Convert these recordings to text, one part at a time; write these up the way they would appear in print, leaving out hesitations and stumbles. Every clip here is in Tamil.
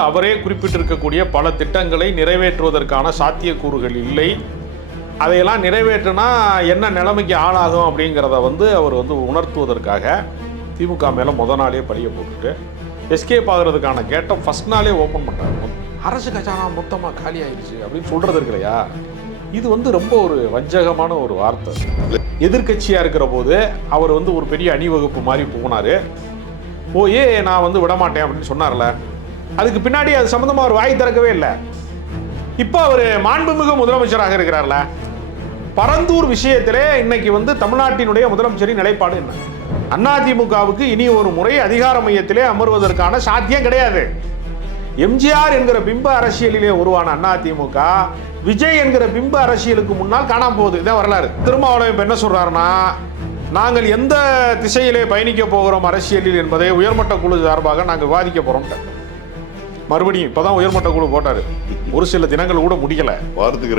அவரே குறிப்பிட்டிருக்கக்கூடிய பல திட்டங்களை நிறைவேற்றுவதற்கான சாத்தியக்கூறுகள் இல்லை. அதையெல்லாம் நிறைவேற்றினா என்ன நிலைமைக்கு ஆளாகும் அப்படிங்கிறத அவர் உணர்த்துவதற்காக திமுக மேலே நாளே பழிய போட்டுட்டு எஸ்கேப் ஆகிறதுக்கான கேட்டை ஃபர்ஸ்ட் நாளே ஓப்பன் பண்ணுறாங்க. அரசு கஜானா மொத்தமாக காலி ஆயிடுச்சு அப்படின்னு சொல்கிறது இருக்கு இல்லையா, இது ரொம்ப ஒரு வஞ்சகமான ஒரு வார்த்தை. எதிர்கட்சியாக இருக்கிற போது அவர் ஒரு பெரிய அணிவகுப்பு மாதிரி போனார், போயே நான் விடமாட்டேன் அப்படின்னு சொன்னார்ல, அதுக்கு பின்னாடி அது சம்பந்தமா அவர் வாய் திறக்கவே இல்லை. இப்போ அவர் மாண்புமிகு முதலமைச்சராக இருக்கிறார்ல, பரந்தூர் விஷயத்திலே இன்னைக்கு தமிழ்நாட்டினுடைய முதலமைச்சரின் நிலைப்பாடு என்ன? அதிமுகவுக்கு இனி ஒரு முறை அதிகார மையத்திலே அமர்வதற்கான சாத்தியம் கிடையாது. எம்ஜிஆர் என்கிற பிம்ப அரசியலிலே உருவான அதிமுக விஜய் என்கிற பிம்ப அரசியலுக்கு முன்னால் காணாம போகுது. இதான் வரலாறு. திருமாவளவன் இப்ப என்ன சொல்றாருன்னா, நாங்கள் எந்த திசையிலே பயணிக்க போகிறோம் அரசியலில் என்பதை உயர்மட்ட குழு சார்பாக நாங்கள் விவாதிக்க போறோம். மறுபடியும் இப்பதான் உயர்மட்ட குழு போட்டாரு. ஒரு சில தினங்கள் கூட முடியல,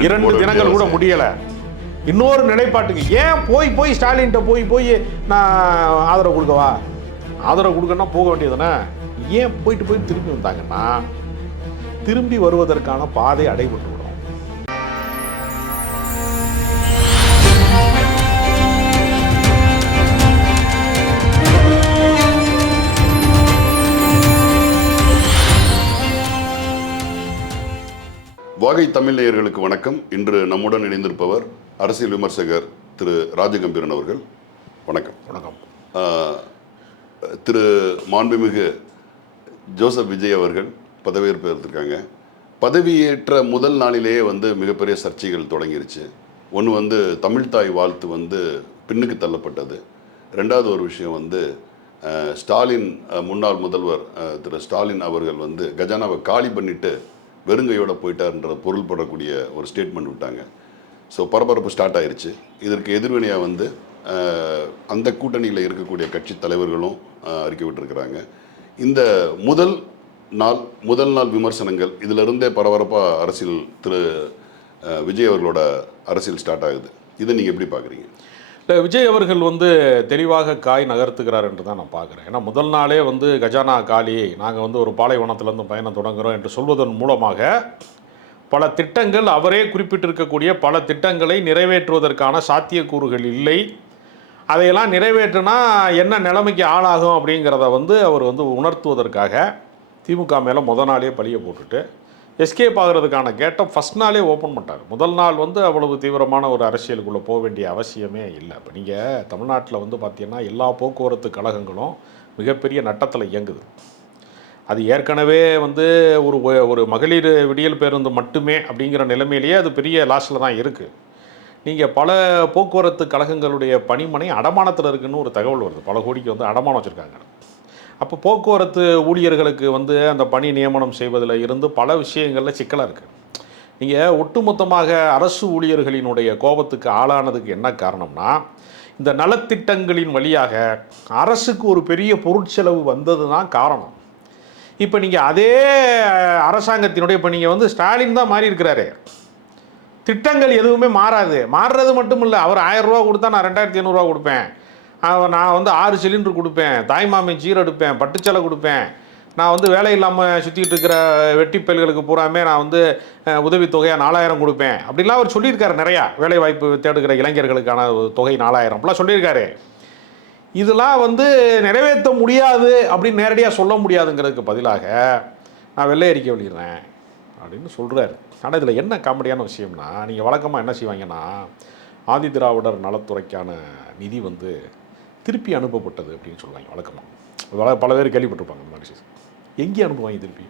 2 தினங்கள் கூட முடியல. இன்னொரு நிலைப்பாட்டுக்கு ஏன் போய் ஸ்டாலின் போய் நான் ஆதரவு கொடுக்கவா? ஆதரவு கொடுக்கணும்னா போக வேண்டியதுதானே. ஏன் போயிட்டு திரும்பி வந்தாங்கன்னா, திரும்பி வருவதற்கான பாதை அடைபட்டு விடும். வாகை தமிழ் நேயர்களுக்கு வணக்கம். இன்று நம்முடன் இணைந்திருப்பவர் அரசியல் விமர்சகர் திரு ராஜகம்பீரன் அவர்கள். வணக்கம். வணக்கம். திரு மாண்புமிகு ஜோசப் விஜய் அவர்கள் பதவியேற்பு எடுத்திருக்காங்க. பதவியேற்ற முதல் நாளிலேயே மிகப்பெரிய சர்ச்சைகள் தொடங்கிருச்சு. ஒன்று தமிழ்தாய் வாழ்த்து பின்னுக்கு தள்ளப்பட்டது. ரெண்டாவது ஒரு விஷயம் ஸ்டாலின் முன்னாள் முதல்வர் திரு ஸ்டாலின் அவர்கள் கஜானாவை காலி பண்ணிட்டு வெறுங்கையோடு போயிட்டார்ன்ற பொருள்படக்கூடிய ஒரு ஸ்டேட்மெண்ட் விட்டாங்க. ஸோ பரபரப்பு ஸ்டார்ட் ஆயிடுச்சு. இதற்கு எதிர்வினையாக அந்த கூட்டணியில் இருக்கக்கூடிய கட்சி தலைவர்களும் அறிக்கை விட்டுருக்கிறாங்க. இந்த முதல் நாள் விமர்சனங்கள் இதிலிருந்தே பரபரப்பாக அரசியல் திரு விஜய் அவர்களோட அரசியல் ஸ்டார்ட் ஆகுது. இதை நீங்கள் எப்படி பார்க்குறீங்க? இல்லை, விஜய் அவர்கள் தெளிவாக காய் நகர்த்துக்கிறார் என்று தான் நான் பார்க்குறேன். ஏன்னா முதல் நாளே கஜானா காலி, நாங்கள் ஒரு பாலைவனத்திலேருந்து பயணம் தொடங்குகிறோம் என்று சொல்வதன் மூலமாக பல திட்டங்கள், அவரே குறிப்பிட்டிருக்கக்கூடிய பல திட்டங்களை நிறைவேற்றுவதற்கான சாத்தியக்கூறுகள் இல்லை, அதையெல்லாம் நிறைவேற்றினா என்ன நிலைமைக்கு ஆளாகும் அப்படிங்கிறத அவர் உணர்த்துவதற்காக திமுக மேலே நாளே பழிய போட்டுட்டு எஸ்கேப் ஆகிறதுக்கான கேட்டை ஃபஸ்ட் நாளே ஓப்பன் பண்ணிட்டார். முதல் நாள் அவ்வளவு தீவிரமான ஒரு அரசியலுக்குள்ளே போக வேண்டிய அவசியமே இல்லை. இப்போ நீங்கள் தமிழ்நாட்டில் பார்த்தீங்கன்னா எல்லா போக்குவரத்து கழகங்களும் மிகப்பெரிய நட்டத்தில் இயங்குது. அது ஏற்கனவே ஒரு மகளிர் விடியல் பேருந்து மட்டுமே அப்படிங்கிற நிலைமையிலேயே அது பெரிய லாஸில் தான் இருக்குது. நீங்கள் பல போக்குவரத்து கழகங்களுடைய பணிமனை அடமானத்தில் இருக்குதுன்னு ஒரு தகவல் வருது. பல கோடிக்கு அடமானம் வச்சுருக்காங்க. அப்போ போக்குவரத்து ஊழியர்களுக்கு அந்த பணி நியமனம் செய்வதில் இருந்து பல விஷயங்களில் சிக்கலாக இருக்குது. நீங்கள் ஒட்டுமொத்தமாக அரசு ஊழியர்களினுடைய கோபத்துக்கு ஆளானதுக்கு என்ன காரணம்னா, இந்த நலத்திட்டங்களின் வழியாக அரசுக்கு ஒரு பெரிய பொருட்செலவு வந்தது தான் காரணம். இப்போ நீங்கள் அதே அரசாங்கத்தினுடைய இப்போ நீங்கள் ஸ்டாலின் தான் மாறி இருக்கிறாரு, திட்டங்கள் எதுவுமே மாறாது. மாறுறது மட்டும் இல்லை, அவர் 1000 ரூபா கொடுத்தா நான் 2500 கொடுப்பேன், நான் 6 சிலிண்டர் கொடுப்பேன், தாய்மாமன் சீர் எடுப்பேன், பட்டுச்சலை கொடுப்பேன், நான் வேலை இல்லாமல் சுற்றிக்கிட்டு இருக்கிற வெட்டி பயல்களுக்கு பூராமே நான் உதவித்தொகையாக 4000 கொடுப்பேன் அப்படிலாம் அவர் சொல்லியிருக்காரு. நிறையா வேலை வாய்ப்பு தேடுகிற இளைஞர்களுக்கான தொகை 4000 அப்படிலாம் சொல்லியிருக்காரு. இதெல்லாம் நிறைவேற்ற முடியாது அப்படின்னு நேரடியாக சொல்ல முடியாதுங்கிறதுக்கு பதிலாக நான் வெள்ளை அறிக்கை வெளியிடுறேன் அப்படின்னு சொல்கிறாரு. ஆனால் இதில் என்ன காமெடியான விஷயம்னா, நீங்கள் வழக்கமாக என்ன செய்வாங்கன்னா, ஆதி திராவிடர் நலத்துறைக்கான நிதி திருப்பி அனுப்பப்பட்டது அப்படின்னு சொல்லுவாங்க. வழக்கமாக பல பேர் கேள்விப்பட்டிருப்பாங்க இந்த மாதிரி. எங்கேயும் அனுப்புவாங்க திருப்பி.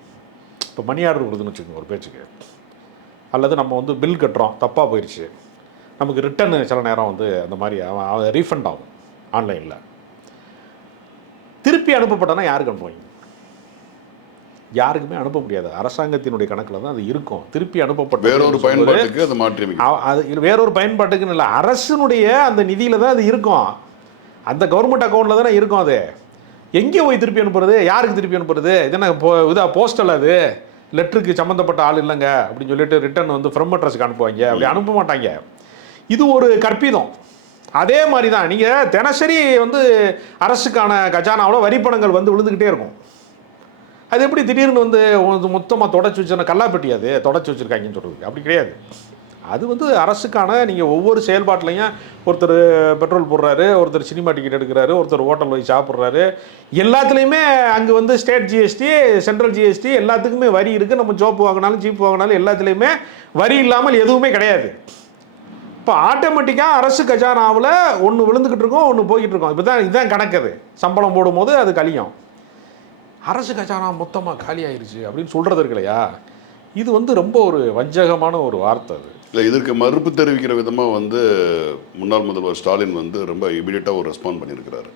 இப்போ மணி ஆர்டர் கொடுதுன்னு வச்சுக்கோங்க ஒரு பேச்சுக்கு, அல்லது நம்ம பில் கட்டுறோம் தப்பாக போயிடுச்சு, நமக்கு ரிட்டர்னு சில நேரம் அந்த மாதிரி ரீஃபண்ட் ஆகும் ஆன்லைனில். திருப்பி அனுப்பப்பட்டனா யாருக்கு அனுப்புவாங்க? யாருக்குமே அனுப்ப முடியாது. அரசாங்கத்தினுடைய கணக்கில் தான் அது இருக்கும். திருப்பி அனுப்பப்பட்ட வேறொரு பயன்பாட்டுக்கு அது மாற்றி அது வேறொரு பயன்பாட்டுக்குன்னு இல்லை, அரசினுடைய அந்த நிதியில் தான் அது இருக்கும். அந்த கவர்மெண்ட் அக்கௌண்ட்டில் தானே இருக்கும். அது எங்கே போய் திருப்பி அனுப்புறது? யாருக்கு திருப்பி அனுப்புறது? இதென்ன போஸ்டல்? அது லெட்டருக்கு சம்மந்தப்பட்ட ஆள் இல்லைங்க அப்படின்னு சொல்லிட்டு ரிட்டர்ன் ஃப்ரம் அட்ரஸுக்கு அனுப்புவாங்க. அப்படி அனுப்ப மாட்டாங்க. இது ஒரு கற்பிதம். அதே மாதிரி தான் நீங்கள் தினசரி அரசுக்கான கஜானாவில் வரிப்பணங்கள் விழுந்துக்கிட்டே இருக்கும். அது எப்படி திடீர்னு வந்து மொத்தமாக தொடச்சி வச்சுன்னா கல்லாப்பட்டி அது தொடச்சி வச்சுருக்காங்கன்னு சொல்கிறது அப்படி கிடையாது. அது வந்து அரசுக்கான நீங்கள் ஒவ்வொரு செயல்பாட்டிலையும் ஒருத்தர் பெட்ரோல் போடுறாரு, ஒருத்தர் சினிமா டிக்கெட் எடுக்கிறாரு, ஒருத்தர் ஹோட்டல் போய் சாப்பிட்றாரு, எல்லாத்துலேயுமே அங்கே வந்து ஸ்டேட் ஜிஎஸ்டி, சென்ட்ரல் ஜிஎஸ்டி, எல்லாத்துக்குமே வரி இருக்குது. நம்ம சோப்பு வாங்கினாலும் சீப்பு வாங்கினாலும் எல்லாத்துலேயுமே வரி இல்லாமல் எதுவுமே கிடையாது. இப்போ ஆட்டோமேட்டிக்காக அரசு கஜானாவில் ஒன்று விழுந்துக்கிட்டு இருக்கோம், ஒன்று போய்கிட்டு இருக்கோம். இப்போ தான் இதுதான் கணக்குது. சம்பளம் போடும்போது அது கழியும். அரசு கஜானா மொத்தமாக காலி ஆயிடுச்சு அப்படின்னு சொல்கிறது இருக்கு இல்லையா, இது வந்து ரொம்ப ஒரு வஞ்சகமான ஒரு வார்த்தை. அது இல்லை, இதற்கு மறுப்பு தெரிவிக்கிற விதமாக வந்து முன்னாள் முதல்வர் ஸ்டாலின் வந்து ரொம்ப இமீடியட்டாக ஒரு ரெஸ்பாண்ட் பண்ணியிருக்கிறாரு.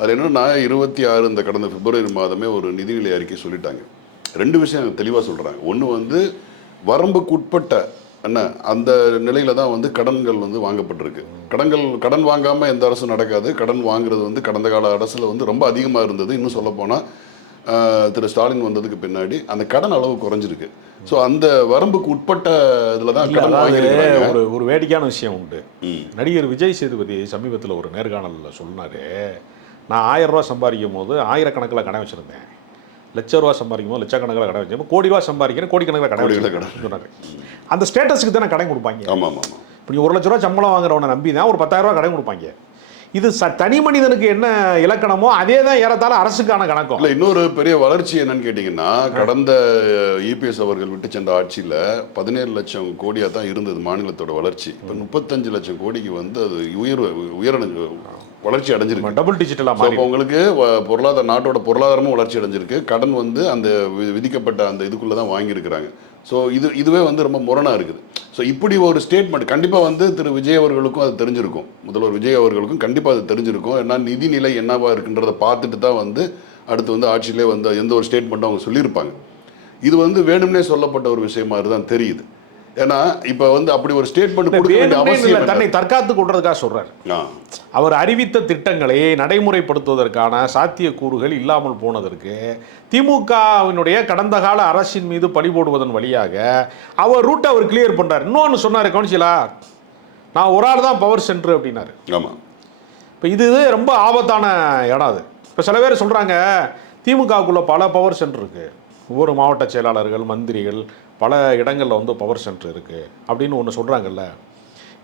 அது என்னென்னா 26 இந்த கடந்த பிப்ரவரி மாதமே ஒரு நிதிநிலை அறிக்கை சொல்லிட்டாங்க. 2 விஷயம் தெளிவாக சொல்கிறாங்க. ஒன்று வந்து வரம்புக்குட்பட்ட என்ன அந்த நிலையில் தான் வந்து கடன்கள் வந்து வாங்கப்பட்டிருக்கு. கடன் வாங்காமல் எந்த அரசும் நடக்காது. கடன் வாங்குறது வந்து கடந்த கால அரசில் வந்து ரொம்ப அதிகமாக இருந்தது. இன்னும் சொல்லப்போனால் திரு ஸ்டாலின் வந்ததுக்கு பின்னாடி அந்த கடன் அளவு குறைஞ்சிருக்கு. ஸோ அந்த வரம்புக்கு உட்பட்ட இதில் தான் கடன் வாங்கியிருக்காங்க. ஒரு வேடிக்கையான விஷயம் உண்டு. நடிகர் விஜய் சேதுபதி சமீபத்தில் ஒரு நேர்காணலில் சொன்னார், நான் 1000 ரூபா சம்பாதிக்கும் போது ஆயிரக்கணக்கில் கடன் வச்சுருந்தேன், லட்ச ரூபா சம்பாதிக்கும் போது லட்சக்கணக்கில் கடன் வச்சிருக்கேன், கோடி ரூபா சம்பாதிக்கிறேன் கோடிக்கணக்கில் கடன் சொன்னார். அந்த ஸ்டேட்டஸுக்கு தானே கடன் கொடுப்பாங்க. ஆமாம் ஆமாம். இப்படி 1 லட்ச ரூபா சம்பளம் வாங்குறவனை நம்பி தான் ஒரு 10,000 ரூபா கடன் கொடுப்பாங்க. இது தனி மனிதனுக்கு என்ன இலக்கணமோ அதே தான் ஏறத்தாழ அரசுக்கான கணக்கும். இல்லை, இன்னொரு பெரிய வளர்ச்சி என்னன்னு கேட்டிங்கன்னா, கடந்த இபிஎஸ் அவர்கள் விட்டு சென்ற ஆட்சியில் 17 லட்சம் கோடியாக தான் இருந்தது மாநிலத்தோட வளர்ச்சி. இப்போ 35 லட்சம் கோடிக்கு வந்து அது உயர வளர்ச்சி அடைஞ்சிருக்கு. டபுள் டிஜிட்டலாக. இப்போ உங்களுக்கு நாட்டோட பொருளாதாரமும் வளர்ச்சி அடைஞ்சிருக்கு. கடன் வந்து அந்த விதிக்கப்பட்ட அந்த இதுக்குள்ளே தான் வாங்கியிருக்கிறாங்க. ஸோ இதுவே வந்து ரொம்ப முரணாக இருக்குது. ஸோ இப்படி ஒரு ஸ்டேட்மெண்ட் கண்டிப்பாக வந்து திரு விஜய் அவர்களுக்கும் அது தெரிஞ்சிருக்கும், முதல்வர் விஜய் அவர்களுக்கும் கண்டிப்பாக அது தெரிஞ்சிருக்கும். ஏன்னா நிதிநிலை என்னவா இருக்குன்றதை பார்த்துட்டு தான் வந்து அடுத்து வந்து ஆட்சியிலே வந்து எந்த ஒரு ஸ்டேட்மெண்ட்டும் அவங்க சொல்லியிருப்பாங்க. இது வந்து வேணும்னே சொல்லப்பட்ட ஒரு விஷயம் மாதிரி தான் தெரியுது. ஏன்னா இப்போ வந்து அப்படி ஒரு ஸ்டேட்மெண்ட் கொடுக்க வேண்டிய அவசியம் தன்னை தற்காத்து கொள்றதுக்காக சொல்றாரு. அவர் அறிவித்த திட்டங்களை நடைமுறைப்படுத்துவதற்கான சாத்தியக்கூறுகள் இல்லாமல் போனதற்கு திமுகவினுடைய கடந்த கால அரசின் மீது பழி போடுவதன் வழியாக அவர் ரூட்டை அவர் கிளியர் பண்றாரு. இன்னொன்று சொன்னார், கவனிச்சலா, நான் ஒரு ஆள் தான் பவர் சென்டர் அப்படின்னாரு. ஆமாம். இப்போ இது ரொம்ப ஆபத்தான இடம். அது இப்போ சில பேர் சொல்றாங்க திமுகவுக்குள்ள பல பவர் சென்டர் இருக்கு, ஒவ்வொரு மாவட்ட செயலாளர்கள், மந்திரிகள், பல இடங்களில் வந்து பவர் சென்டர் இருக்குது அப்படின்னு ஒன்று சொல்கிறாங்கல்ல.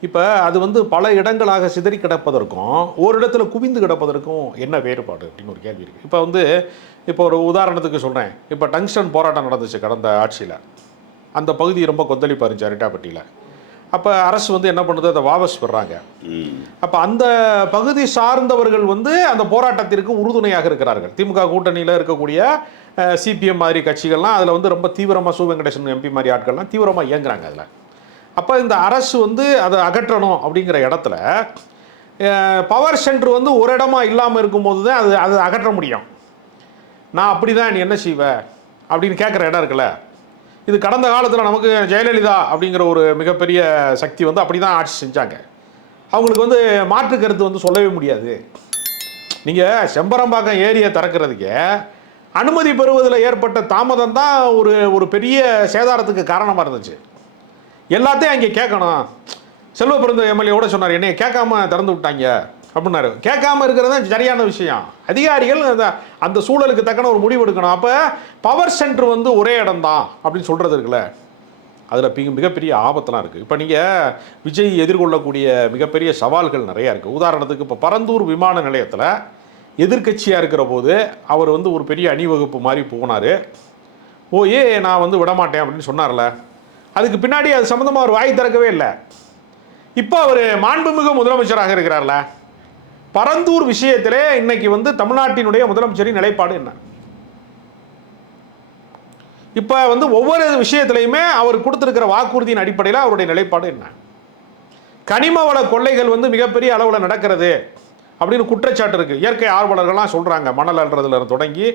இப்போ அது வந்து பல இடங்களாக சிதறி கிடப்பதற்கும் ஒரு இடத்துல குவிந்து கிடப்பதற்கும் என்ன வேறுபாடு அப்படின்னு ஒரு கேள்வி இருக்குது. இப்போ ஒரு உதாரணத்துக்கு சொல்கிறேன். இப்போ டங்ஸ்டன் போராட்டம் நடந்துச்சு கடந்த ஆட்சியில். அந்த பகுதி ரொம்ப கொந்தளிப்பாக இருந்துச்சு அரிட்டாப்பட்டியில். அப்போ அரசு வந்து என்ன பண்ணுது, அதை வாபஸ் பெறாங்க. அப்போ அந்த பகுதி சார்ந்தவர்கள் வந்து அந்த போராட்டத்திற்கு உறுதுணையாக இருக்கிறார்கள். திமுக கூட்டணியில் இருக்கக்கூடிய சிபிஎம் மாதிரி கட்சிகள்லாம் அதில் வந்து ரொம்ப தீவிரமாக, சு வெங்கடேசன் எம்பி மாதிரி ஆட்கள்லாம் தீவிரமாக இயங்குறாங்க அதில். அப்போ இந்த அரசு வந்து அதை அகற்றணும் அப்படிங்கிற இடத்துல பவர் சென்டர் வந்து ஒரு இடமா இல்லாமல் இருக்கும்போது தான் அது அகற்ற முடியும். நான் அப்படி தான் நீ என்ன செய்வேன் அப்படின்னு கேட்குற இடம் இருக்குல்ல. இது கடந்த காலத்தில் நமக்கு ஜெயலலிதா அப்படிங்கிற ஒரு மிகப்பெரிய சக்தி வந்து அப்படி தான் ஆட்சி செஞ்சாங்க. அவங்களுக்கு வந்து மாற்று கருத்து வந்து சொல்லவே முடியாது. நீங்கள் செம்பரம்பாக்கம் ஏரியை திறக்கிறதுக்கே அனுமதி பெறுவதில் ஏற்பட்ட தாமதம் தான் ஒரு பெரிய சேதாரத்துக்கு காரணமாக இருந்துச்சு. எல்லாத்தையும் அங்கே கேட்கணும். செல்வ பிறந்த எம்எல்ஏவோட சொன்னார், என்னைய கேட்காம திறந்து விட்டாங்க அப்படின்னாரு. கேட்காம இருக்கிறது தான் சரியான விஷயம். அதிகாரிகள் அந்த சூழலுக்கு தக்கன ஒரு முடிவு எடுக்கணும். அப்போ பவர் சென்டர் வந்து ஒரே இடம் தான் அப்படின்னு சொல்கிறது இருக்குல்ல, அதில் மிகப்பெரிய ஆபத்தெலாம் இருக்குது. இப்போ நீங்கள் விஜய் எதிர்கொள்ளக்கூடிய மிகப்பெரிய சவால்கள் நிறையா இருக்குது. உதாரணத்துக்கு இப்போ பரந்தூர் விமான நிலையத்தில் எதிர்கட்சியாக இருக்கிற போது அவர் வந்து ஒரு பெரிய அணிவகுப்பு மாதிரி போனார். நான் வந்து விடமாட்டேன் அப்படின்னு சொன்னார்ல, அதுக்கு பின்னாடி அது சம்மந்தமாக அவர் வாய் திறக்கவே இல்லை. இப்போ அவர் மாண்புமிகு முதலமைச்சராக இருக்கிறார்ல, பரந்தூர் விஷயத்திலே இன்னைக்கு வந்து தமிழ்நாட்டினுடைய முதலமைச்சரின் நிலைப்பாடு என்ன? இப்போ வந்து ஒவ்வொரு விஷயத்திலையுமே அவர் கொடுத்திருக்கிற வாக்குறுதியின் அடிப்படையில் அவருடைய நிலைப்பாடு என்ன? கனிம வள கொள்ளைகள் வந்து மிகப்பெரிய அளவில் நடக்கிறது அப்படின்னு குற்றச்சாட்டு இருக்குது. இயற்கை ஆர்வலர்கள்லாம் சொல்கிறாங்க. மணல் அள்ளுறதுல தொடங்கி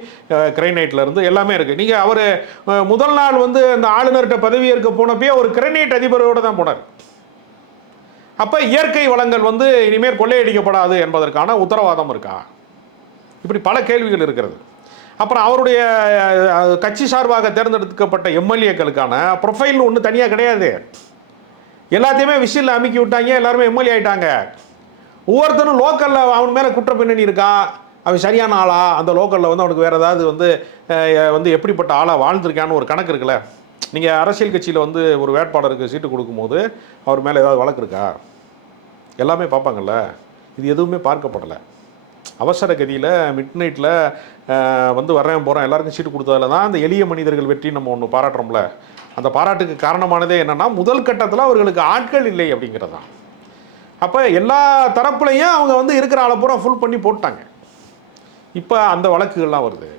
கிரைனைட்ல இருந்து எல்லாமே இருக்குது. நீங்கள் அவர் முதல் நாள் வந்து அந்த ஆளுநர்கிட்ட பதவி ஏற்க போனப்பே ஒரு கிரைனைட் அதிபரோடு தான் போனார். அப்போ இயற்கை வளங்கள் வந்து இனிமேல் கொள்ளையடிக்கப்படாது என்பதற்கான உத்தரவாதம் இருக்கா? இப்படி பல கேள்விகள் இருக்கிறது. அப்புறம் அவருடைய கட்சி சார்பாக தேர்ந்தெடுக்கப்பட்ட எம்எல்ஏக்களுக்கான ப்ரொஃபைல் ஒன்று தனியாக கிடையாது. எல்லாத்தையுமே விசில் அமுக்கி விட்டாங்க, எல்லாருமே எம்எல்ஏ ஆகிட்டாங்க. ஒவ்வொருத்தரும் லோக்கலில் அவன் மேலே குற்ற பின்னணி இருக்கா, அவன் சரியான ஆளா, அந்த லோக்கலில் வந்து அவனுக்கு வேறு ஏதாவது வந்து எப்படிப்பட்ட ஆளாக வாழ்ந்திருக்கான்னு ஒரு கணக்கு இருக்குல்ல. நீங்கள் அரசியல் கட்சியில் வந்து ஒரு வேட்பாளருக்கு சீட்டு கொடுக்கும்போது அவர் மேலே ஏதாவது வழக்கு இருக்கா, எல்லாமே பார்ப்பாங்கல்ல. இது எதுவுமே பார்க்கப்படலை. அவசர கதியில் மிட் நைட்டில் வந்து வர்றேன் போகிறேன் எல்லாருக்கும் சீட்டு கொடுத்ததில் தான் அந்த எளிய மனிதர்கள் வெற்றி நம்ம ஒன்று பாராட்டுறோம்ல. அந்த பாராட்டுக்கு காரணமானதே என்னென்னா, முதல் கட்டத்தில் அவர்களுக்கு ஆட்கள் இல்லை அப்படிங்கிறது தான். அப்போ எல்லா தரப்புலையும் அவங்க வந்து இருக்கிற ஆளை பூரா ஃபுல் பண்ணி போட்டாங்க. இப்போ அந்த வழக்குகள்லாம் வருது.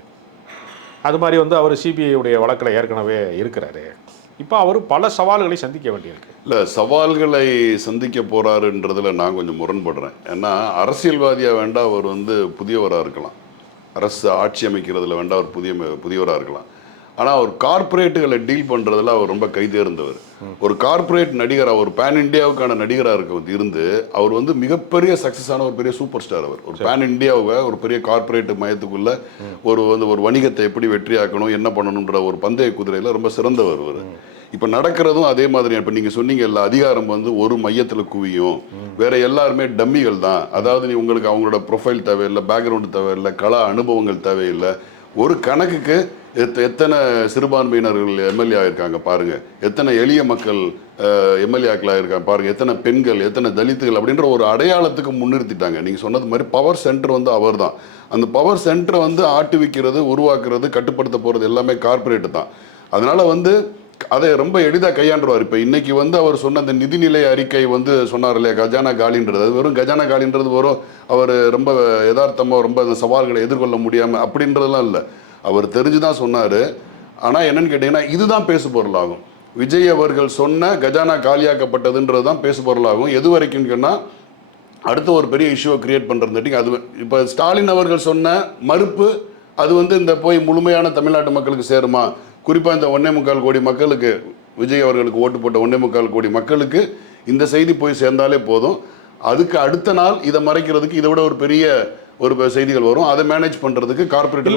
அது மாதிரி வந்து அவர் சிபிஐடைய வழக்கில் ஏற்கனவே இருக்கிறாரு. இப்போ அவர் பல சவால்களை சந்திக்க வேண்டியிருக்கு. இல்லை, சவால்களை சந்திக்க போகிறாருன்றதில் நான் கொஞ்சம் முரண்படுறேன். ஏன்னா அரசியல்வாதியாக வேண்டாம் அவர் வந்து புதியவராக இருக்கலாம், அரசு ஆட்சி அமைக்கிறதுல வேண்டாம் அவர் புதியவராக இருக்கலாம். ஆனால் அவர் கார்ப்பரேட்டுகளை டீல் பண்ணுறதுல அவர் ரொம்ப கைதேர்ந்தவர். ஒரு கார்ப்பரேட் நடிகர், அவர் பேன் இண்டியாவுக்கான நடிகராக இருந்து அவர் வந்து மிகப்பெரிய சக்ஸஸான ஒரு பெரிய சூப்பர் ஸ்டார். அவர் ஒரு பேன் இண்டியாவை ஒரு பெரிய கார்ப்பரேட் மையத்துக்குள்ள ஒரு வணிகத்தை எப்படி வெற்றியாக்கணும், என்ன பண்ணணுன்ற ஒரு பந்தய குதிரையில் ரொம்ப சிறந்தவர் அவர். இப்போ நடக்கிறதும் அதே மாதிரி. இப்போ நீங்கள் சொன்னீங்க இல்லை, அதிகாரம் வந்து ஒரு மையத்தில் குவியும், வேற எல்லாருமே டம்மிகள் தான். அதாவது உங்களுக்கு அவங்களோட ப்ரொஃபைல் தேவையில்லை, பேக்ரவுண்டு தேவையில்லை, கலா அனுபவங்கள் தேவையில்லை. ஒரு கணக்குக்கு எத்தனை சிறுபான்மையினர்கள் எம்எல்ஏ ஆகியிருக்காங்க பாருங்கள், எத்தனை எளிய மக்கள் எம்எல்ஏக்கள் ஆகியிருக்காங்க பாருங்கள், எத்தனை பெண்கள், எத்தனை தலித்துகள் அப்படின்ற ஒரு அடையாளத்துக்கு முன்னிறுத்திட்டாங்க. நீங்கள் சொன்னது மாதிரி பவர் சென்டர் வந்து அவர் தான். அந்த பவர் சென்டரை வந்து ஆட்டுவிக்கிறது, உருவாக்குறது, கட்டுப்படுத்த போகிறது எல்லாமே கார்ப்பரேட்டு தான். அதனால் வந்து அதை ரொம்ப எளிதாக கையாண்டுருவார். இப்போ இன்னைக்கு வந்து அவர் சொன்ன அந்த நிதிநிலை அறிக்கை வந்து சொன்னார் இல்லையா, கஜானா காலின்றது. அது வெறும் கஜானா காலின்றது வரும் அவர் ரொம்ப யதார்த்தமாக ரொம்ப அந்த சவால்களை எதிர்கொள்ள முடியாமல் அப்படின்றதெல்லாம் இல்லை, அவர் தெரிஞ்சு தான் சொன்னார். ஆனால் என்னன்னு கேட்டிங்கன்னா, இதுதான் பேசு பொருளாகும். விஜய் அவர்கள் சொன்ன கஜானா காலியாக்கப்பட்டதுன்றது தான் பேசு பொருளாகும். எது வரைக்கும் சொன்னால் அடுத்த ஒரு பெரிய இஷ்யூவை கிரியேட் பண்ணுறதுக்கு அது இப்போ ஸ்டாலின் அவர்கள் சொன்ன மறுப்பு அது வந்து இந்த போய் முழுமையான தமிழ்நாட்டு மக்களுக்கு சேருமா? குறிப்பாக இந்த 1.25 கோடி மக்களுக்கு, விஜய் அவர்களுக்கு ஓட்டு போட்ட 1.25 கோடி மக்களுக்கு இந்த செய்தி போய் சேர்ந்தாலே போதும். அதுக்கு அடுத்த நாள் இதை மறைக்கிறதுக்கு இதை விட ஒரு பெரிய செய்திகள் வரும். அதை மேனேஜ் பண்றதுக்கு கார்ப்பரேட்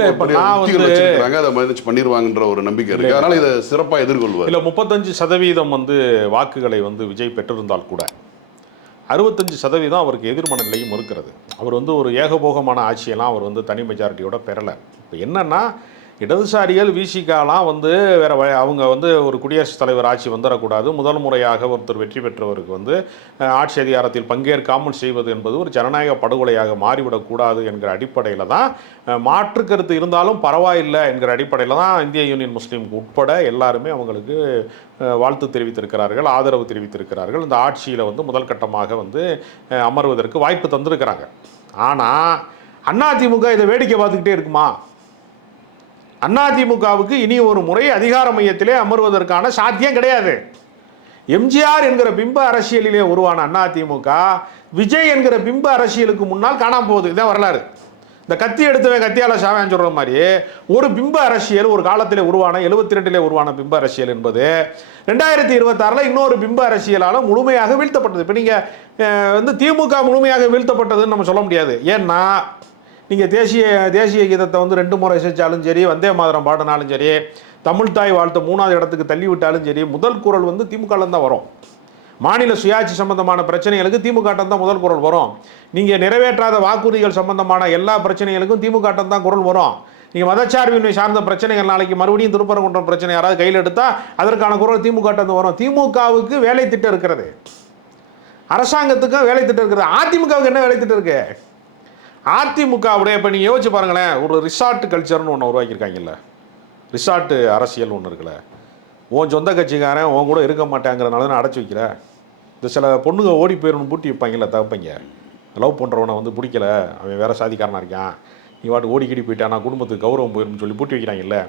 வச்சிருக்காங்க, அதை மேனேஜ் பண்ணிடுவாங்கன்ற ஒரு நம்பிக்கை இருக்கு. அதனால இதை சிறப்பாக எதிர்கொள்வார். இல்லை 35% வந்து வாக்குகளை வந்து விஜய் பெற்றிருந்தால் கூட 65% அவருக்கு எதிர்மனநிலையும் இருக்கிறது. அவர் வந்து ஒரு ஏகபோகமான ஆட்சியெல்லாம் அவர் வந்து தனி மெஜாரிட்டியோட பெறலை. இப்போ என்னன்னா, இடதுசாரிகள் விசிகாலாம் வந்து வேற அவங்க வந்து ஒரு குடியரசுத் தலைவர் ஆட்சி வந்துடக்கூடாது, முதல் முறையாக ஒருத்தர் வெற்றி பெற்றவருக்கு வந்து ஆட்சி அதிகாரத்தில் பங்கேற்காமல் செய்வது என்பது ஒரு ஜனநாயக படுகொலையாக மாறிவிடக்கூடாது என்கிற அடிப்படையில் தான், மாற்று கருத்து இருந்தாலும் பரவாயில்லை என்கிற அடிப்படையில் தான் இந்திய யூனியன் முஸ்லீம் உட்பட எல்லாருமே அவங்களுக்கு வாழ்த்து தெரிவித்திருக்கிறார்கள், ஆதரவு தெரிவித்திருக்கிறார்கள். இந்த ஆட்சியில் வந்து முதல் கட்டமாக வந்து அமர்வதற்கு வாய்ப்பு தந்திருக்கிறாங்க. ஆனால் அதிமுக இதை வேடிக்கை பார்த்துக்கிட்டே இருக்குமா? அதிமுகவுக்கு இனி ஒரு முறை அதிகார மையத்திலே அமர்வதற்கான சாத்தியம் கிடையாது. எம்ஜிஆர் என்கிற பிம்ப அரசியலிலே உருவான அதிமுக விஜய் என்கிற பிம்ப அரசியலுக்கு முன்னால் காணாம போகுது. இதான் வரலாறு. இந்த கத்தி எடுத்தவன் கத்தியால சாவான்னு சொல்ற மாதிரி ஒரு பிம்ப அரசியல் ஒரு காலத்திலே உருவான 72 உருவான பிம்ப அரசியல் என்பது 2026 இன்னொரு பிம்ப அரசியலால் முழுமையாக வீழ்த்தப்பட்டது. இப்போ நீங்கள் வந்து திமுக முழுமையாக வீழ்த்தப்பட்டதுன்னு நம்ம சொல்ல முடியாது. ஏன்னா நீங்கள் தேசிய கீதத்தை வந்து 2 முறை இசைச்சாலும் சரி, வந்தே மாதரம் பாடினாலும் சரி, தமிழ் தாய் வாழ்த்து 3வது இடத்துக்கு தள்ளி விட்டாலும் சரி, முதல் குரல் வந்து திமுகலேருந்து தான் வரும். மாநில சுயாட்சி சம்பந்தமான பிரச்சனைகளுக்கு திமுக தான் முதல் குரல் வரும். நீங்கள் நிறைவேற்றாத வாக்குறுதிகள் சம்பந்தமான எல்லா பிரச்சனைகளுக்கும் திமுக தான் குரல் வரும். நீங்கள் மதச்சார்பின்மை சார்ந்த பிரச்சனைகள் நாளைக்கு மறுபடியும் திருப்பரங்குன்றம் பிரச்சனை யாராவது கையில் எடுத்தால் அதற்கான குரல் திமுக வரும். திமுகவுக்கு வேலை திட்டம் இருக்கிறது, அரசாங்கத்துக்கும் வேலை திட்டம் இருக்கிறது. அதிமுகவுக்கு என்ன வேலை திட்டம் இருக்கு? அதிமுகவுடைய இப்போ நீங்கள் யோசிச்சு பாருங்களேன், ஒரு ரிசார்ட் கல்ச்சர்னு ஒன்று உருவாக்கியிருக்காங்கல்ல, ரிசார்ட்டு அரசியல் ஒன்று இருக்குல்ல. உன் சொந்த கட்சிக்காரன் உன் கூட இருக்க மாட்டேங்கிறதுனால தான் அடைச்சி வைக்கிற. இந்த சில பொண்ணுங்க ஓடி போயிடணும் பூட்டி வைப்பாங்கல்ல தகப்பங்க, லவ் பண்ணுறவனை வந்து பிடிக்கல, அவன் வேறு சாதிக்காரனாக இருக்கான், நீ வாட்டு ஓடிக்கிடி போயிட்டானா குடும்பத்துக்கு கௌரவம் போயிடும்னு சொல்லி பூட்டி வைக்கிறாங்கல்ல.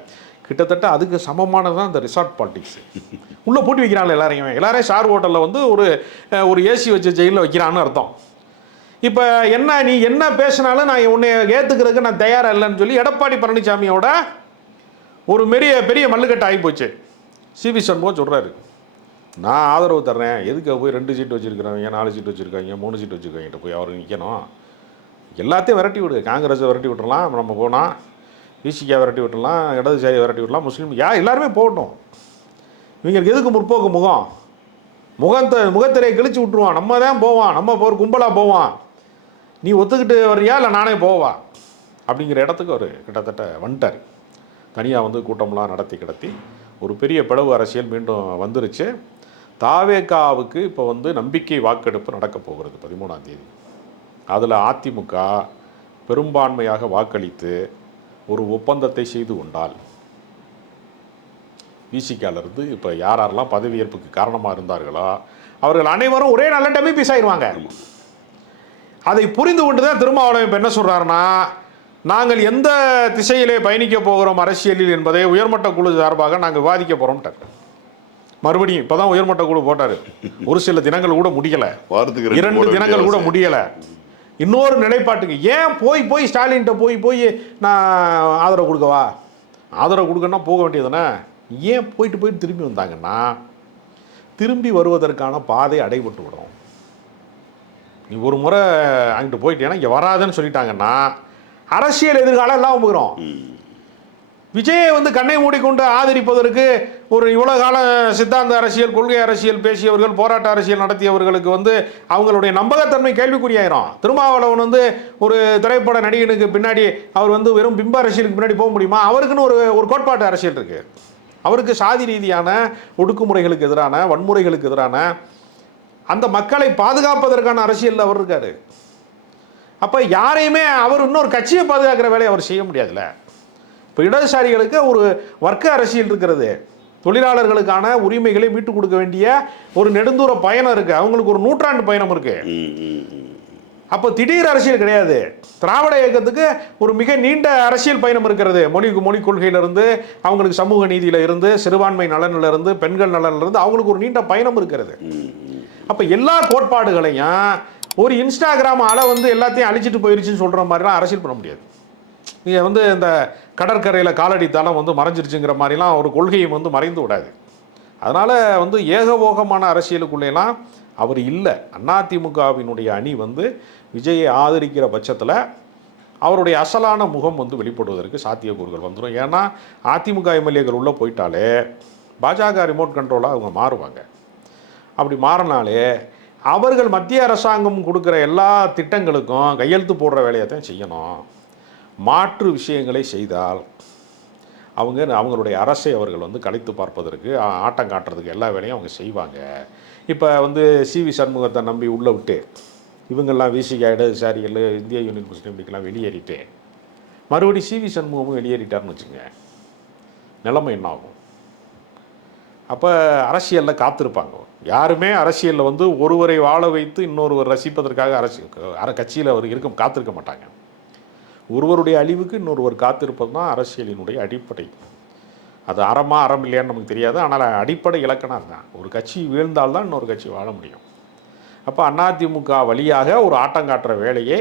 கிட்டத்தட்ட அதுக்கு சமமானதான் இந்த ரிசார்ட் பாலிடிக்ஸ். உள்ளே பூட்டி வைக்கிறாங்களே எல்லாரையும் ஸ்டார் ஹோட்டலில் வந்து ஒரு ஏசி வச்ச ஜெயிலில் வைக்கிறான்னு அர்த்தம். இப்போ என்ன நீ என்ன பேசினாலும் நான் உன்னை ஏற்றுக்கிறதுக்கு நான் தயாராக இல்லைன்னு சொல்லி எடப்பாடி பழனிசாமியோட ஒரு பெரிய மல்லுக்கட்டை ஆகி போச்சு. சிவி சண்முகம் சொல்கிறாரு, நான் ஆதரவு தர்றேன், எதுக்கு போய் 2 சீட்டு வச்சுருக்கிறவங்க 4 சீட்டு வச்சுருக்காங்க 3 சீட்டு வச்சுருக்காங்கிட்ட போய் அவர் நிற்கணும், எல்லாத்தையும் விரட்டி விடு, காங்கிரஸை விரட்டி விட்டுறலாம், நம்ம போனால் விசிகா விரட்டி விட்டுடலாம், இடதுசாரியை விரட்டி விடலாம், முஸ்லீம் எல்லாருமே போகட்டும், இவங்களுக்கு எதுக்கு முற்போக்கு முகத்திரையை கிழிச்சு விட்டுருவான், நம்ம தான் போவான், நம்ம ஒரு கும்பலாக போவான், நீ ஒத்துக்கிட்டு வர்றியா இல்லை நானே போவா, அப்படிங்கிற இடத்துக்கு அவர் கிட்டத்தட்ட வந்துட்டார். தனியாக வந்து கூட்டம்லாம் நடத்தி ஒரு பெரிய பிளவு அரசியல் மீண்டும் வந்துருச்சு. தாவேகாவுக்கு இப்போ வந்து நம்பிக்கை வாக்கெடுப்பு நடக்க போகிறது 13ஆம் தேதி. அதில் அதிமுக பெரும்பான்மையாக வாக்களித்து ஒரு ஒப்பந்தத்தை செய்து கொண்டால் விசிகாலிருந்து இப்போ யாரெல்லாம் பதவியேற்புக்கு காரணமாக இருந்தார்களோ அவர்கள் அனைவரும் ஒரே நல்ல டெமிபீஸ் ஆயிடுவாங்க. அதை புரிந்து கொண்டு தான் திருமாவளவன் இப்போ என்ன சொல்கிறாருன்னா, நாங்கள் எந்த திசையிலே பயணிக்க போகிறோம் அரசியலில் என்பதை உயர்மட்ட குழு சார்பாக நாங்கள் விவாதிக்க போகிறோம்ட்டார். மறுபடியும் இப்போ தான் உயர்மட்ட குழு போட்டார். ஒரு சில தினங்கள் கூட முடியலை, 2 தினங்கள் கூட முடியலை. இன்னொரு நிலைப்பாட்டுக்கு ஏன் போய் ஸ்டாலின்கிட்ட போய் நான் ஆதரவு கொடுக்கவா? ஆதரவு கொடுக்கணும்னா போக வேண்டியதுதானே. ஏன் போயிட்டு திரும்பி வந்தாங்கன்னா, திரும்பி வருவதற்கான பாதை அடைபட்டு விடும். நீ ஒரு முறை அங்கிட்டு போயிட்டேன்னா இங்கே வராதுன்னு சொல்லிட்டாங்கன்னா அரசியல் எதிர்காலம் எல்லாம் போகிறோம். விஜயை வந்து கண்ணை மூடிக்கொண்டு ஆதரிப்பதற்கு ஒரு இவ்வளோ கால சித்தாந்த அரசியல், கொள்கை அரசியல் பேசியவர்கள், போராட்ட அரசியல் நடத்தியவர்களுக்கு வந்து அவங்களுடைய நம்பகத்தன்மை கேள்விக்குறியாயிரும். திருமாவளவன் வந்து ஒரு திரைப்பட நடிகனுக்கு பின்னாடி அவர் வந்து வெறும் பிம்ப அரசியலுக்கு பின்னாடி போக முடியுமா? அவருக்குன்னு ஒரு கோட்பாட்டு அரசியல் இருக்குது. அவருக்கு சாதி ரீதியான ஒடுக்குமுறைகளுக்கு எதிரான, வன்முறைகளுக்கு எதிரான, அந்த மக்களை பாதுகாப்பதற்கான அரசியலில் அவர் இருக்கார். அப்போ யாரையுமே அவர் இன்னொரு கட்சியை பாதுகாக்கிற வேலையை அவர் செய்ய முடியாதுல்ல. இப்போ இடதுசாரிகளுக்கு ஒரு வர்க்க அரசியல் இருக்கிறது, தொழிலாளர்களுக்கான உரிமைகளை மீட்டுக் கொடுக்க வேண்டிய ஒரு நெடுந்தூர பயணம் இருக்குது, அவங்களுக்கு ஒரு நூற்றாண்டு பயணம் இருக்குது. அப்போ திடீர் அரசியல் கிடையாது. திராவிட இயக்கத்துக்கு ஒரு மிக நீண்ட அரசியல் பயணம் இருக்கிறது. மொழி கொள்கையிலிருந்து, அவங்களுக்கு சமூக நீதியில இருந்து, சிறுபான்மை நலனில் இருந்து, பெண்கள் நலனில் இருந்து அவங்களுக்கு ஒரு நீண்ட பயணம் இருக்கிறது. அப்போ எல்லா கோட்பாடுகளையும் ஒரு இன்ஸ்டாகிராம் அலை வந்து எல்லாத்தையும் அழிச்சிட்டு போயிருச்சுன்னு சொல்கிற மாதிரிலாம் அரசியல் பண்ண முடியாது. நீங்கள் வந்து இந்த கடற்கரையில் காலடி தளம் வந்து மறைஞ்சிருச்சுங்கிற மாதிரிலாம் ஒரு கொள்கையும் வந்து மறைந்து விடாது. அதனால் வந்து ஏகபோகமான அரசியலுக்குள்ளேலாம் அவர் இல்லை. அதிமுகவினுடைய அணி வந்து விஜயை ஆதரிக்கிற பட்சத்தில் அவருடைய அசலான முகம் வந்து வெளிப்படுவதற்கு சாத்தியக்கூறுகள் வந்துடும். ஏன்னா அதிமுக எம்எல்ஏக்கள் உள்ளே போயிட்டாலே பாஜக ரிமோட் கண்ட்ரோலாக அவங்க மாறுவாங்க. அப்படி மாறினாலே அவர்கள் மத்திய அரசாங்கம் கொடுக்குற எல்லா திட்டங்களுக்கும் கையெழுத்து போடுற வேலையை தான் செய்யணும். மாற்று விஷயங்களை செய்தால் அவங்களுடைய அரசை அவர்கள் வந்து கலைத்து பார்ப்பதற்கு, ஆட்டம் காட்டுறதுக்கு எல்லா வேலையும் அவங்க செய்வாங்க. இப்போ வந்து சிவி சண்முகத்தை நம்பி உள்ளே விட்டு இவங்கெல்லாம் விசிக இடதுசாரிகள், இந்திய யூனியன் முஸ்லீம் லீக்லாம் வெளியேறிட்டு மறுபடியும் சிவி சண்முகமும் வெளியேறிட்டார்னு வச்சுங்க, நிலைமை என்ன ஆகும்? அப்போ அரசியலில் காத்திருப்பாங்க. யாருமே அரசியலில் வந்து ஒருவரை வாழ வைத்து இன்னொருவர் ரசிப்பதற்காக கட்சியில் அவர் காத்திருக்க மாட்டாங்க. ஒருவருடைய அழிவுக்கு இன்னொருவர் காத்திருப்பது தான் அரசியலினுடைய அடிப்படை. அது அறம் இல்லையான்னு நமக்கு தெரியாது, ஆனால் அடிப்படை இலக்கணம் தான். ஒரு கட்சி வீழ்ந்தால்தான் இன்னொரு கட்சி வாழ முடியும். அப்போ அதிமுக வழியாக ஒரு ஆட்டம் காட்டுற வேலையே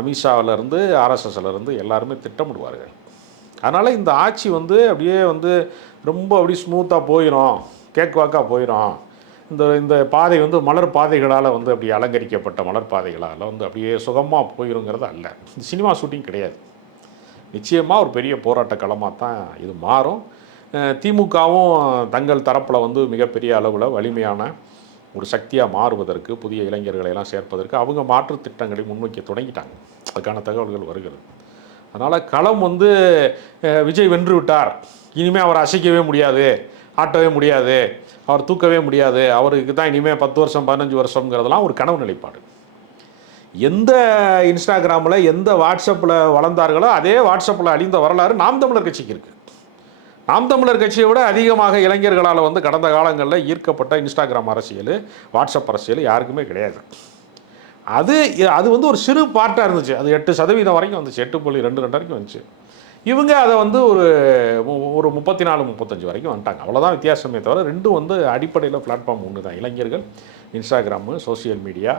அமித்ஷாவிலேருந்து ஆர்எஸ்எஸ்லேருந்து எல்லாருமே திட்டமிடுவார்கள். அதனால் இந்த ஆட்சி வந்து அப்படியே வந்து ரொம்ப அப்படியே ஸ்மூத்தாக போயிடும், கேக் வாக்காக போயிடும். இந்த பாதை வந்து மலர் பாதைகளால் வந்து அப்படி அலங்கரிக்கப்பட்ட மலர் பாதைகளால் வந்து அப்படியே சுகமாக போயிருங்கிறது அல்ல. இந்த சினிமா ஷூட்டிங் கிடையாது. நிச்சயமாக ஒரு பெரிய போராட்ட களமாக தான் இது மாறும். திமுகவும் தங்கள் தரப்பில் வந்து மிகப்பெரிய அளவில் வலிமையான ஒரு சக்தியாக மாறுவதற்கு, புதிய இளைஞர்களை எல்லாம் சேர்ப்பதற்கு அவங்க மாற்று திட்டங்களை முன்வைக்க தொடங்கிட்டாங்க. அதுக்கான தகவல்கள் வருகிறது. அதனால் களம் வந்து விஜய் வென்று விட்டார், இனிமேல் அவர் அசைக்கவே முடியாது, ஆட்டவே முடியாது, அவர் தூக்கவே முடியாது, அவருக்கு தான் இனிமேல் 10 வருஷம் 15 வருஷங்கிறதெல்லாம் ஒரு கனவு நிலைப்பாடு. எந்த இன்ஸ்டாகிராமில் எந்த வாட்ஸ்அப்பில் வளர்ந்தார்களோ அதே வாட்ஸ்அப்பில் அழிந்த வரலாறு நாம் தமிழர் கட்சிக்கு இருக்குது. நாம் தமிழர் கட்சியை விட அதிகமாக இளைஞர்களால் வந்து கடந்த காலங்களில் ஈர்க்கப்பட்ட இன்ஸ்டாகிராம் அரசியல், வாட்ஸ்அப் அரசியல் யாருக்குமே கிடையாது. அது வந்து ஒரு சிறு பார்ட்டாக இருந்துச்சு. அது 8% வரைக்கும் வந்துச்சு, 8.22 வரைக்கும் வந்துச்சு. இவங்க அதை வந்து ஒரு 34-35 வரைக்கும் வந்துட்டாங்க. அவ்வளோதான் வித்தியாசமே தவிர ரெண்டும் வந்து அடிப்படையில் பிளாட்ஃபார்ம் ஒன்று தான். இளைஞர்கள், இன்ஸ்டாகிராமு, சோசியல் மீடியா,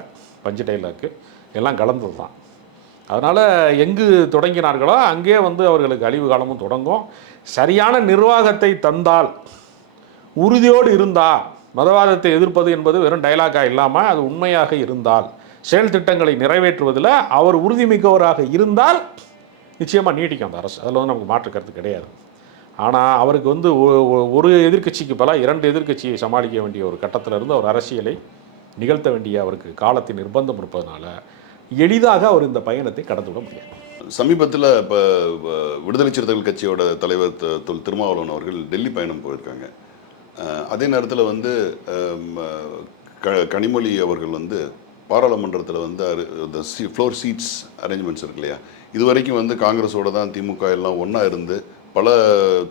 பஞ்சு டைலாக்கு எல்லாம் கலந்தது தான். அதனால் எங்கு தொடங்கினார்களோ அங்கே வந்து அவர்களுக்கு அழிவு காலமும் தொடங்கும். சரியான நிர்வாகத்தை தந்தால், உறுதியோடு இருந்தால், மதவாதத்தை எதிர்ப்பது என்பது வெறும் டைலாக்காக இல்லாமல் அது உண்மையாக இருந்தால், செயல் திட்டங்களை நிறைவேற்றுவதில் அவர் உறுதிமிக்கவராக இருந்தால் நிச்சயமாக நீடிக்கும் அந்த அரசு. அதில் வந்து நமக்கு மாற்று கருத்து கிடையாது. ஆனால் அவருக்கு வந்து ஒரு எதிர்க்கட்சிக்கு பல 2 எதிர்க்கட்சியை சமாளிக்க வேண்டிய ஒரு கட்டத்திலிருந்து அவர் அரசியலை நிகழ்த்த வேண்டிய அவருக்கு காலத்தின் நிர்பந்தம் இருப்பதனால எளிதாக அவர் இந்த பயணத்தை கடந்துவிட முடியாது. சமீபத்தில் இப்போ விடுதலை சிறுத்தைகள் கட்சியோட தலைவர் தொல் திருமாவளவன் அவர்கள் டெல்லி பயணம் போயிருக்காங்க. அதே நேரத்தில் வந்து கனிமொழி அவர்கள் வந்து பாராளுமன்றத்தில் வந்து இந்த ஃப்ளோர் சீட்ஸ் அரேஞ்ச்மெண்ட்ஸ் இருக்கு இல்லையா, இது வரைக்கும் வந்து காங்கிரஸோட தான் திமுக எல்லாம் ஒன்றா இருந்து பல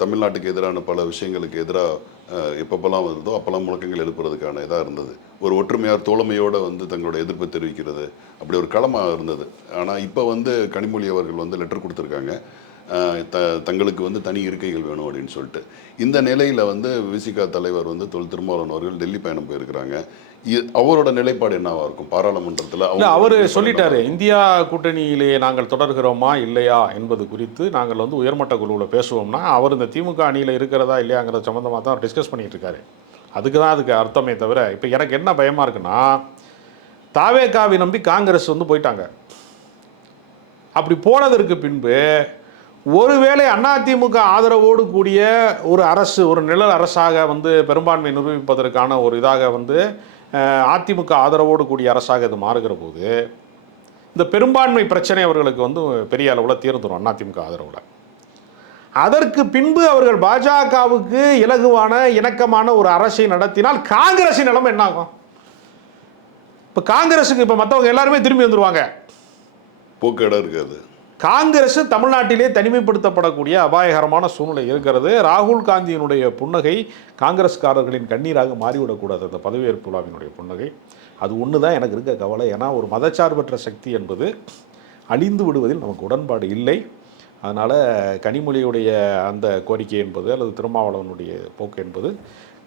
தமிழ்நாட்டுக்கு எதிரான பல விஷயங்களுக்கு எதிராக எப்பப்பெல்லாம் வருதோ அப்போல்லாம் முழக்கங்கள் எழுப்புறதுக்கான இதாக இருந்தது. ஒரு ஒற்றுமையார் தோழமையோடு வந்து தங்களோட எதிர்ப்பை தெரிவிக்கிறது அப்படி ஒரு களமாக இருந்தது. ஆனால் இப்போ வந்து கனிமொழி அவர்கள் வந்து லெட்டர் கொடுத்துருக்காங்க, தங்களுக்கு வந்து தனி இருக்கைகள் வேணும் அப்படின்னு சொல்லிட்டு. இந்த நிலையில் வந்து விசிக தலைவர் வந்து தொல் திருமாவளவன் அவர்கள் டெல்லி பயணம் போயிருக்கிறாங்க. அவரோட நிலைப்பாடு என்னவா இருக்கும் பாராளுமன்றத்தில்? அவர் சொல்லிட்டாரு, இந்தியா கூட்டணியிலே நாங்கள் தொடர்கிறோமா இல்லையா என்பது குறித்து நாங்கள் வந்து உயர்மட்ட குழுவில் பேசுவோம்னா அவர் இந்த திமுக அணியில் இருக்கிறதா இல்லையாங்கிறது சம்மந்தமாக தான் டிஸ்கஸ் பண்ணிகிட்டு இருக்காரு. அதுக்கு அர்த்தமே தவிர இப்போ எனக்கு என்ன பயமாக இருக்குன்னா, தாவேகாவை நம்பி காங்கிரஸ் வந்து போயிட்டாங்க. அப்படி போனதற்கு பின்பு ஒருவேளை அதிமுக ஆதரவோடு கூடிய ஒரு அரசு, ஒரு நிழல் அரசாக வந்து பெரும்பான்மை நிரூபிப்பதற்கான ஒரு இதாக வந்து அதிமுக ஆதரவோடு கூடிய அரசாக இது மாறுகிற போது இந்த பெரும்பான்மை பிரச்சனை அவர்களுக்கு வந்து பெரிய அளவில் தீர்ந்துடும் அதிமுக ஆதரவில். அதற்கு பின்பு அவர்கள் பாஜகவுக்கு இலகுவான இணக்கமான ஒரு அரசை நடத்தினால் காங்கிரஸின் நிலைமை என்ன ஆகும்? இப்போ காங்கிரஸுக்கு இப்போ மற்றவங்க எல்லாருமே திரும்பி வந்துடுவாங்க, போக்கேடாக இருக்காது. காங்கிரஸ் தமிழ்நாட்டிலே தனிமைப்படுத்தப்படக்கூடிய அபாயகரமான சூழ்நிலை இருக்கிறது. ராகுல் காந்தியினுடைய புன்னகை காங்கிரஸ்காரர்களின் கண்ணீராக மாறிவிடக்கூடாது. அந்த பதவியேற்பு விழாவினுடைய புன்னகை அது ஒன்று தான் எனக்கு இருக்க கவலை. ஏன்னா ஒரு மதச்சார்பற்ற சக்தி என்பது அழிந்து விடுவதில் நமக்கு உடன்பாடு இல்லை. அதனால் கனிமொழியுடைய அந்த கோரிக்கை என்பது அல்லது திருமாவளவனுடைய போக்கு என்பது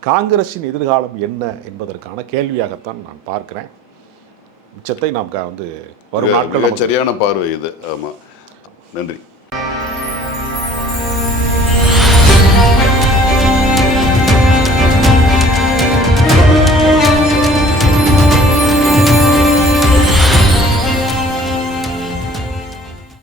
காங்கிரஸின் எதிர்காலம் என்ன என்பதற்கான கேள்வியாகத்தான் நான் பார்க்கிறேன். மிச்சத்தை நாம் வந்து வரும் நாட்கள் சரியான பார்வை இது. ஆமாம், நன்றி.